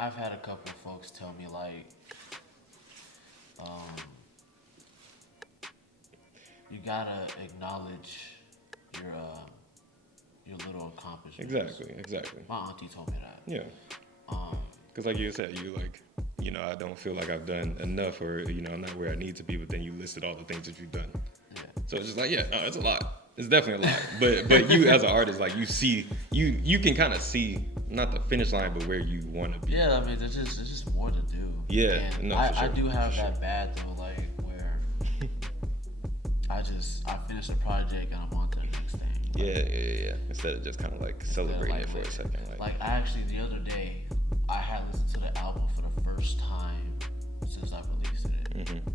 I've had a couple folks tell me like, um, you gotta acknowledge your uh, your little accomplishments. Exactly. My auntie told me that. Yeah. Um, Because like you said, you like, I don't feel like I've done enough, or I'm not where I need to be. But then you listed all the things that you've done. yeah. So it's just like, yeah, no, it's a lot. It's definitely a lot. But you as an artist, like you can kind of see not the finish line, but where you want to be. Yeah, I mean, there's just more to do. Yeah, and no, for sure. I do have for that sure. bad though, like where I finish a project and I'm on to the next thing. Yeah. Instead of just kind of like celebrating it for a second. Like I actually the other day I had listened to the album for the first time since I released it. Mm-hmm.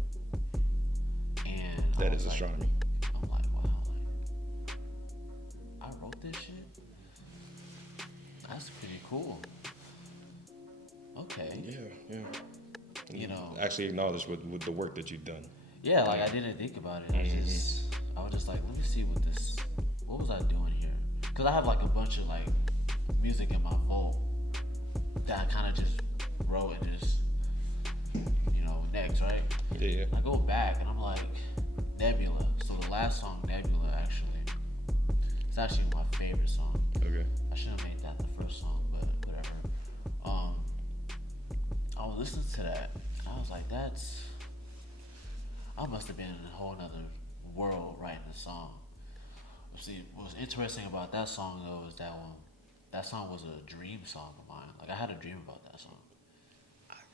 And That is astronomy. I'm like, wow, like I wrote this shit. That's pretty cool. Okay. Yeah. Actually acknowledge with the work that you've done. Yeah, like I didn't think about it. Mm-hmm. I was just like, let me see what was I doing here? Cause I have like a bunch of like music in my vault that I kind of just wrote and just, next, right? Yeah. I go back and I'm like, Nebula. So the last song, Nebula, actually, it's actually my favorite song. Okay. I should have made that the first song, but whatever. I was listening to that. And I was like, I must have been in a whole nother world writing the song. See, what was interesting about that song though is that song was a dream song of mine. Like I had a dream about that song.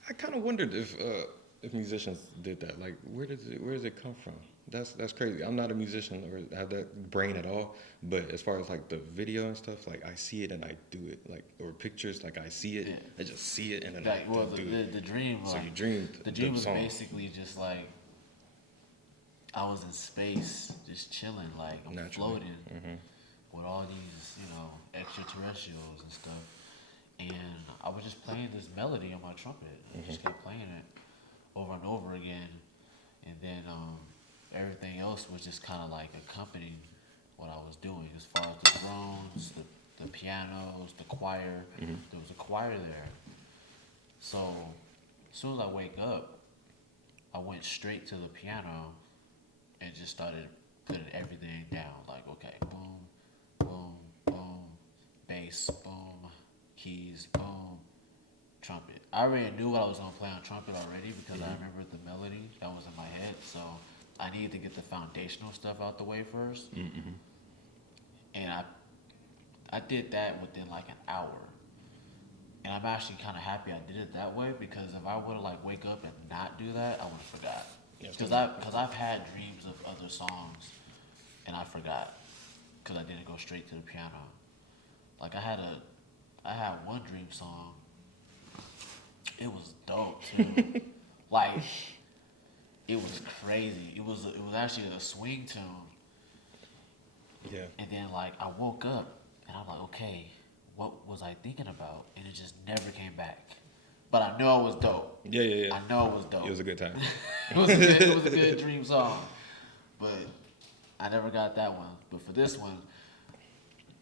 I kind of wondered if musicians did that. Like, where does it come from? That's crazy. I'm not a musician or have that brain at all. But as far as like the video and stuff, like I see it and I do it. Like, or pictures, like I see it, I just see it and then I do it. The dream. So you dreamed. The dream was song. basically just like I was in space, just chilling, like I'm Naturally. floating Mm-hmm. with all these, extraterrestrials and stuff. And I was just playing this melody on my trumpet. I just kept playing it over and over again. And then everything else was just kind of like accompanying what I was doing as far as the drones, the pianos, the choir. Mm-hmm. There was a choir there. So as soon as I wake up, I went straight to the piano and just started putting everything down. Like, okay, boom, boom, boom, bass, boom, keys, boom, trumpet. I already knew what I was going to play on trumpet already because I remembered the melody that was in my head. So I needed to get the foundational stuff out the way first. Mm-hmm. And I did that within like an hour. And I'm actually kind of happy I did it that way because if I would have like wake up and not do that, I would have forgot. Because I've had dreams of other songs and I forgot because I didn't go straight to the piano. Like I had one dream song. It was dope too. Like it was crazy. It was actually a swing tune. Yeah. And then like I woke up and I'm like, okay, what was I thinking about? And it just never came back. But I know it was dope. Yeah. I know it was dope. It was a good time. it was a good dream song. But I never got that one. But for this one,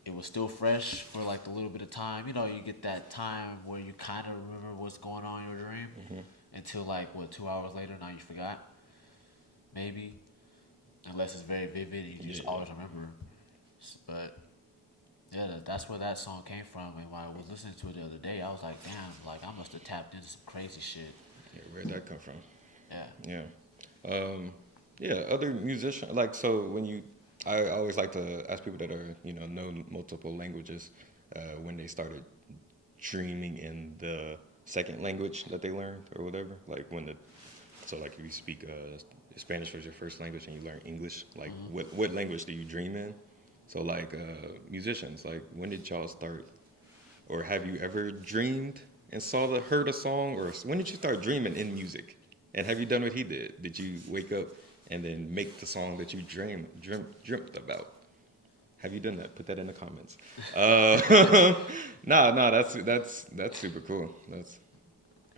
it was still fresh for like a little bit of time. You get that time where you kind of remember what's going on in your dream until like 2 hours later. Now you forgot, maybe, unless it's very vivid. You just always remember. But yeah, that's where that song came from. And when I was listening to it the other day, I was like, damn, like I must have tapped into some crazy shit. Yeah, where'd that come from? Yeah. Yeah. Other musicians, like, so I always like to ask people that are, know multiple languages, when they started dreaming in the second language that they learned or whatever. Like so like if you speak Spanish as your first language and you learn English, like what language do you dream in? So like musicians, like when did y'all start, or have you ever dreamed and heard a song, or when did you start dreaming in music? And have you done what he did? Did you wake up and then make the song that you dreamt about? Have you done that? Put that in the comments. Nah, that's super cool. I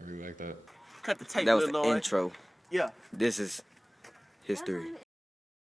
really like that. Cut the tape. That was the intro. Yeah. This is history.